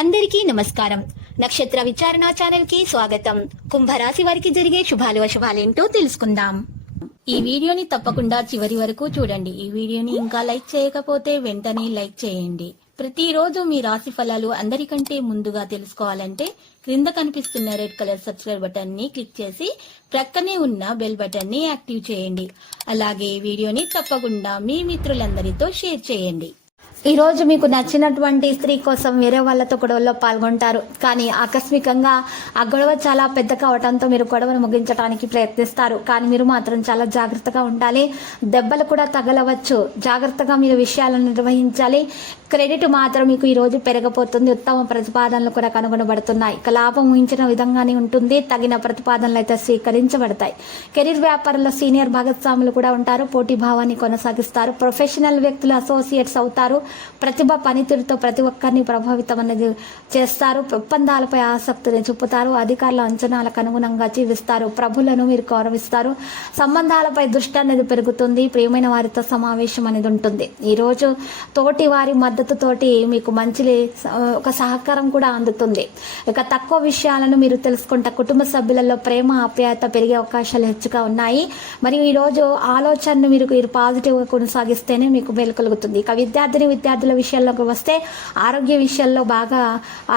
అందరికీ నమస్కారం. నక్షత్ర విచారణ ఛానల్ కి స్వాగతం. కుంభరాశి వారికి జరిగే శుభాలు అశుభాలేంటో తెలుసుకుందాం. ఈ వీడియోని తప్పకుండా చివరి వరకు చూడండి. ఈ వీడియోని ఇంకా లైక్ చేయకపోతే వెంటనే లైక్ చేయండి. ప్రతిరోజు మీ రాశి ఫలాలు అందరికంటే ముందుగా తెలుసుకోవాలంటే క్రింద కనిపిస్తున్న రెడ్ కలర్ సబ్స్క్రైబ్ బటన్ ని క్లిక్ చేసి ప్రక్కనే ఉన్న బెల్ బటన్ ని యాక్టివ్ చేయండి. అలాగే ఈ వీడియోని తప్పకుండా మీ మిత్రులందరితో షేర్ చేయండి. ఈ రోజు మీకు నచ్చినటువంటి స్త్రీ కోసం వేరే వాళ్ళతో గొడవల్లో పాల్గొంటారు. కానీ ఆకస్మికంగా ఆ గొడవ చాలా పెద్ద కావడంతో మీరు గొడవను ముగించడానికి ప్రయత్నిస్తారు. కానీ మీరు మాత్రం చాలా జాగ్రత్తగా ఉండాలి. దెబ్బలు కూడా తగలవచ్చు. జాగ్రత్తగా మీరు విషయాలను నిర్వహించాలి. క్రెడిట్ మాత్రం మీకు ఈ రోజు పెరగబోతుంది. ఉత్తమ ప్రతిపాదనలు కూడా కనుగొనబడుతున్నాయి. లాభం ఊహించిన విధంగానే ఉంటుంది. తగిన ప్రతిపాదనలు అయితే స్వీకరించబడతాయి. కెరీర్ వ్యాపారంలో సీనియర్ భాగస్వాములు కూడా ఉంటారు. పోటీ భావాన్ని కొనసాగిస్తారు. ప్రొఫెషనల్ వ్యక్తులు అసోసియేట్స్ అవుతారు. ప్రతిభ పనితీరుతో ప్రతి ఒక్కరిని ప్రభావితం అనేది చేస్తారు. ఒప్పందాలపై ఆసక్తిని చూపుతారు. అధికారుల అంచనాలకు అనుగుణంగా జీవిస్తారు. ప్రభులను మీరు గౌరవిస్తారు. సంబంధాలపై దృష్టి అనేది పెరుగుతుంది. ప్రియమైన వారితో సమావేశం అనేది ఉంటుంది. ఈ రోజు తోటి వారి మద్దతుతోటి మీకు మంచి ఒక సహకారం కూడా అందుతుంది. ఇక తక్కువ విషయాలను మీరు తెలుసుకుంటే కుటుంబ సభ్యులలో ప్రేమ ఆప్యాయత పెరిగే అవకాశాలు హెచ్చుగా ఉన్నాయి. మరియు ఈ రోజు ఆలోచనను మీరు పాజిటివ్ గా కొనసాగిస్తేనే మీకు మేలు కలుగుతుంది. ఇక విద్యార్థుల విషయాల్లోకి వస్తే ఆరోగ్య విషయాల్లో బాగా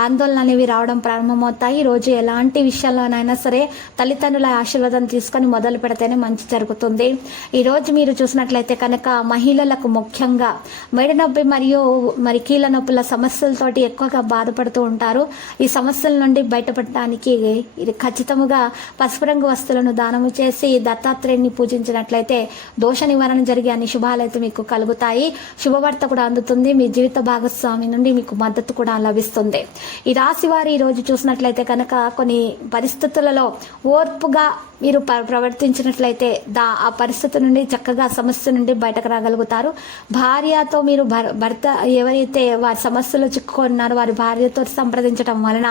ఆందోళన అనేవి రావడం ప్రారంభమవుతాయి. ఈ రోజు ఎలాంటి విషయాల్లోనైనా సరే తల్లిదండ్రుల ఆశీర్వాదం తీసుకొని మొదలు పెడితేనే మంచి జరుగుతుంది. ఈ రోజు మీరు చూసినట్లయితే కనుక మహిళలకు ముఖ్యంగా మెడ నొప్పి మరియు కీళ్ళ నొప్పుల సమస్యలతోటి ఎక్కువగా బాధపడుతూ ఉంటారు. ఈ సమస్యల నుండి బయటపడటానికి ఇది ఖచ్చితంగా పసుపు రంగు వస్తువులను దానము చేసి దత్తాత్రేయుని పూజించినట్లయితే దోష నివారణ జరిగే అన్ని శుభాలైతే మీకు కలుగుతాయి. శుభవార్త కూడా అందుతుంది. మీ జీవిత భాగస్వామి నుండి మీకు మద్దతు కూడా లభిస్తుంది. ఈ రాశి వారు ఈ రోజు చూసినట్లయితే కనుక కొన్ని పరిస్థితులలో ఓర్పుగా మీరు ప్రవర్తించినట్లయితే ఆ పరిస్థితి నుండి చక్కగా సమస్య నుండి బయటకు రాగలుగుతారు. భార్యతో మీరు భర్త ఎవరైతే వారి సమస్యలు చిక్కుకున్నారో వారి భార్యతో సంప్రదించడం వలన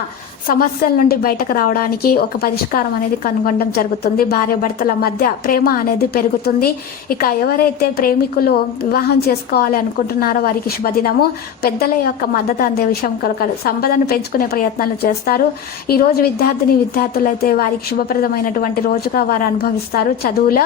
సమస్యల నుండి బయటకు రావడానికి ఒక పరిష్కారం అనేది కనుగొనడం జరుగుతుంది. భార్య భర్తల మధ్య ప్రేమ అనేది పెరుగుతుంది. ఇక ఎవరైతే ప్రేమికులు వివాహం చేసుకోవాలి అనుకుంటున్నారో వారికి శుభదినము. పెద్దల యొక్క మద్దతు అందే విషయం కనుక సంపదను పెంచుకునే ప్రయత్నాలు చేస్తారు. ఈ రోజు విద్యార్థులు అయితే వారికి శుభప్రదమైనటువంటి రోజుగా వారు అనుభవిస్తారు. చదువులో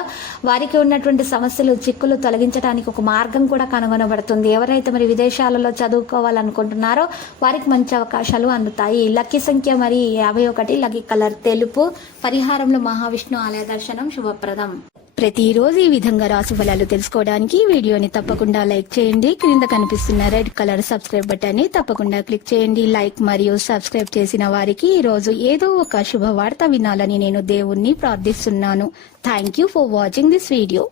వారికి ఉన్నటువంటి సమస్యలు చిక్కులు తొలగించడానికి ఒక మార్గం కూడా కనుగొనబడుతుంది. ఎవరైతే మరి విదేశాలలో చదువుకోవాలనుకుంటున్నారో వారికి మంచి అవకాశాలు అందుతాయి. లక్కీ సంఖ్య మరి 51. లక్కీ కలర్ తెలుపు. పరిహారంలో మహావిష్ణు ఆలయ దర్శనం శుభప్రదం. ప్రతిరోజు ఈ విధంగా రాశి ఫలాలు తెలుసుకోవడానికి వీడియోని తప్పకుండా లైక్ చేయండి. క్రింద కనిపిస్తున్న రెడ్ కలర్ సబ్స్క్రైబ్ బటన్ ని తప్పకుండా క్లిక్ చేయండి. లైక్ మరియు సబ్స్క్రైబ్ చేసిన వారికి ఈ రోజు ఏదో ఒక శుభవార్త వినాలని నేను దేవుణ్ణి ప్రార్థిస్తున్నాను. Thank you for watching this video.